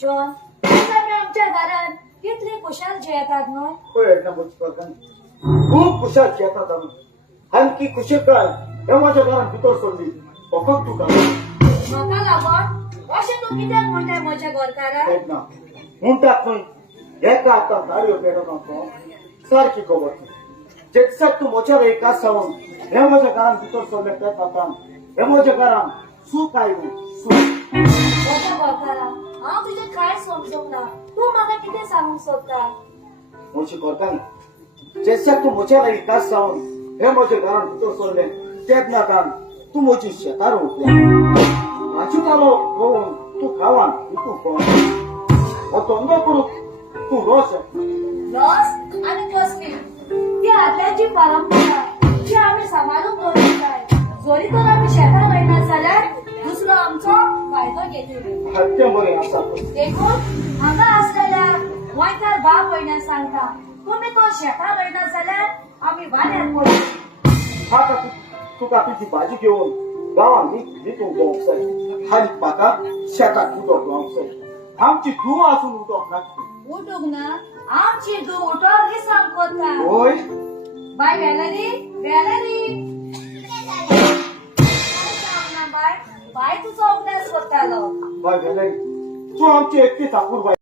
John आमच्या घरात कितले कुशाल जेतात न्हय होय ना खूप कुशाल शेतात आणखी कुशल काय हे माझ्या घरात भितर सोडली फकत तुका म्हाका लागून अशें तूं कित्याक म्हणटा म्हज्या घरकाराक ना म्हणटात न्हय एका हातान दाळयो पेटोवन तो सारकी खबर जे दिसाक तूं म्हज्या एका सावन हे म्हज्या घरात भितर सोडले त्याच हातान हे म्हज्या घरान सूख आयलो सूख म्हज्या घरकारा हांव तुजें कांय समजूंक ना तूं म्हाका कितें सांगूंक सोदता म्हजी कोंकणी जे दिसाक तूं म्हज्या एका सावन हे म्हज्या घरान भितर सोडले त्याच नातान तू म्हजी शेतार उठल्या माझी तालो रोवन तू खावान तू कोण हो धंदो करूक तू रोस लॉस आनी कसली ती आदल्याची परंपरा जी आमी सांबाळून दवरूंक जाय जरी तर आमी शेतां रोयनात जाल्यार दुसरो आमचो फायदो घेतली हत्या बरें आसा देखून हांगा आसलेल्या गोंयकार बाब भयण्याक सांगता तुमी तो शेतां रोयनात जाल्यार आमी वाड्यार पडू आता तुका तुजी भाजी घेवन गांवांत विकूंक जावंक जाय आनी म्हाका शेताक उदक लावंक जाय आमची धूव आसून उदक नासली उठूंक ना आमची धूव उठोन विसराम करता होय बाय वेलरी वेलरी बाय बाय तुजो अभ्यास करतालो बाय गेले तूं आमची एकटी ठाकूर बाय